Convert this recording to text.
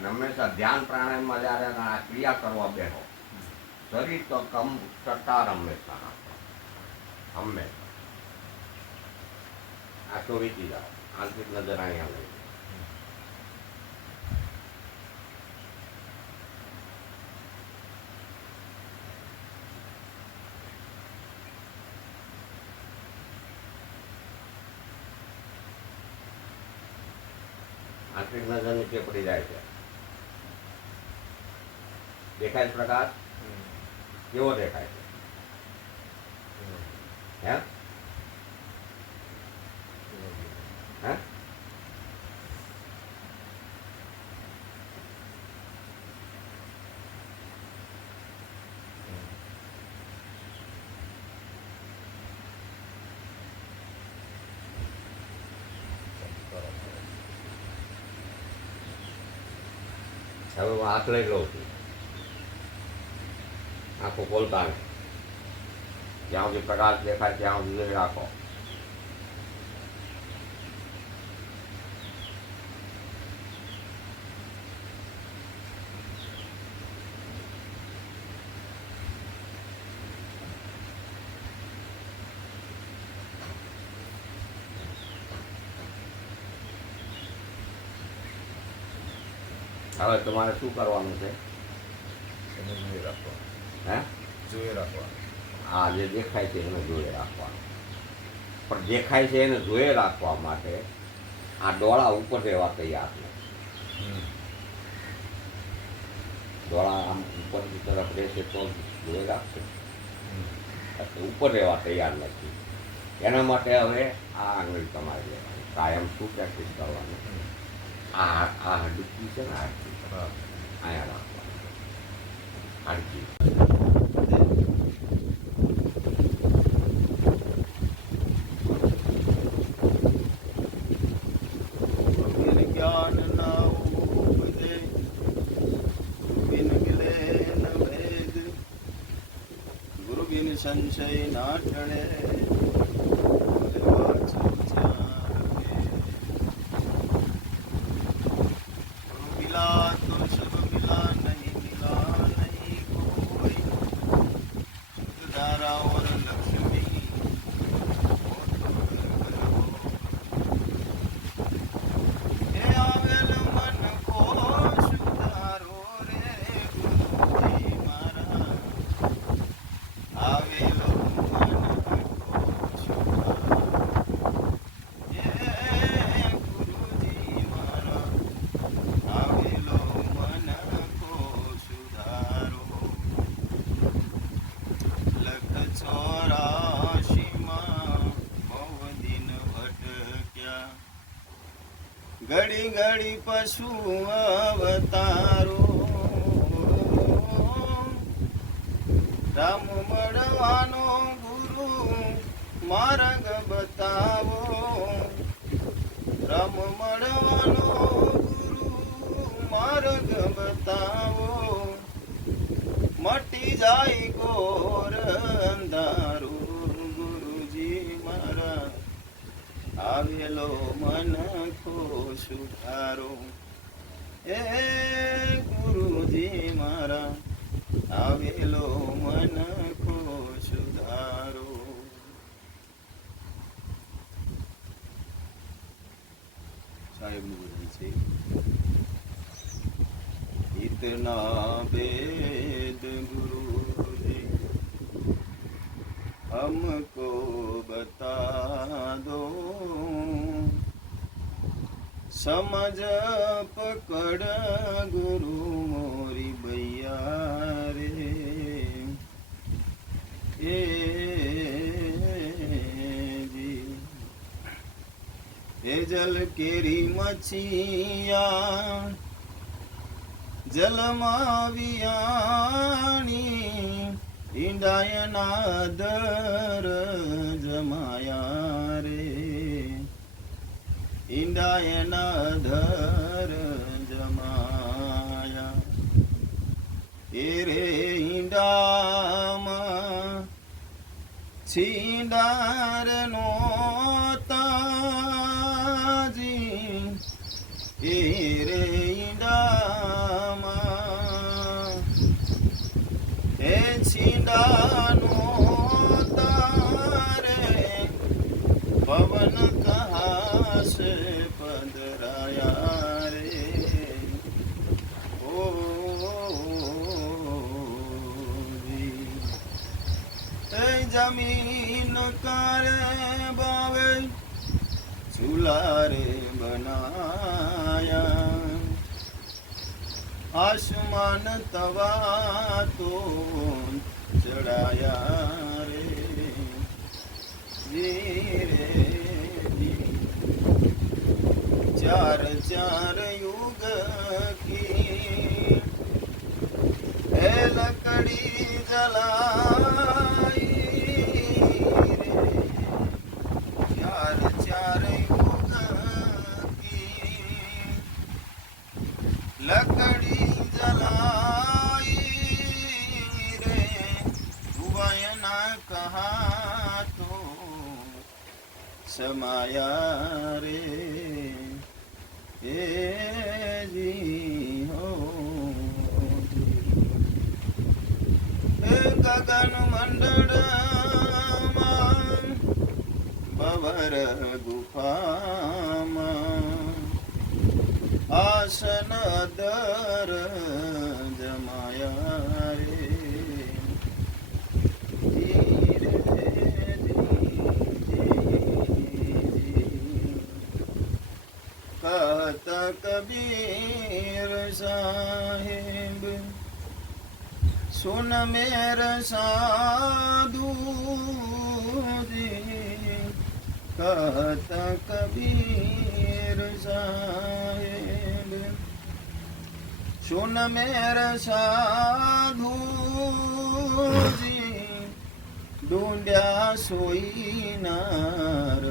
અને હંમેશા ધ્યાન પ્રાણાયામમાં જ્યારે આ ક્રિયા કરવા બેઠો, શરીર તો કમ ચટાર હંમેશા રાખો, હંમેશા આંખો વીતી જાઓ, આંતરિક નજર અહીંયા લઈ. આંતરિક નજર નીચે પડી જાય છે. દેખાય પ્રકાશ કેવો દેખાય છે? હે હે હવે હું હાથ લઈ લઉં છું, આંખો ખોલતા નહીં, જ્યાં સુધી પ્રકાશ દેખાય ત્યાં સુધી રાખો. હવે તમારે શું કરવાનું છે? એને જોઈ રાખવાનું. હે જોઈ રાખવાનું. આ જે દેખાય છે એને જોઈ રાખવાનું. પણ દેખાય છે એને જોઈ રાખવા માટે આ ડોળા ઉપર રહેવા તૈયાર નથી. ડોળા આમ ઉપરની તરફ રહેશે તો જોઈ રાખશે, ઉપર રહેવા તૈયાર નથી. એના માટે હવે આ આંગળી તમારે લેવાની, કાયમ શું પ્રેક્ટિસ કરવાની? આ હડકી છે ને, અહીંયા રાખવાનું, હડકી. જ્ઞાન ના ઉપજે, બિન મિલે ન ભેદ, ગુરુ બિન સંશય ના ટળે. ઘડી ઘડી પશુ અવતારો, રામ મળવાનો ગુરુ માર્ગ બતાવો, રામ મળવાનો ગુરુ માર્ગ બતાવો, મટી જાય ઘોર અંધારું. ગુરુજી મારા આવેલો મન ખો સુધારો, એ ગુરુજી મારા આવેલો મન ખો સુધારો. સાહેબનું ભજન છે. इतना वेद गुरु जी हमको बता दो, समझ पकड़ गुरु मोरी भैया रे. ए जल केरी मछिया जलमा वियाणी, ઈંડાયના દર જમાયા રે, ઈંડાયના ધર જમાયા. એ રે ઈંડામાં છીંડાર નો તાજી, એ રે ઈંડા ऊंडानो तारे पवन कहाँ से पधराया रे ओ जमीन कारे बावे चूल्हा रे बनाया आसमान तवा तो चढ़ाया रे रे चार चार युग की है लकड़ी जलाई रे चार चार युग की लकड़ी जलाई रे वयना कहा तो समाया रे ए जी हो गगन मंडળ बवर गुफामा आसन दर जमाया रे धीरे कहत कबीर साहिब सुन मेरे साधु जी कहत कबीर साहिब सुन मेरे साधु जी ढूंढ्या सोई नार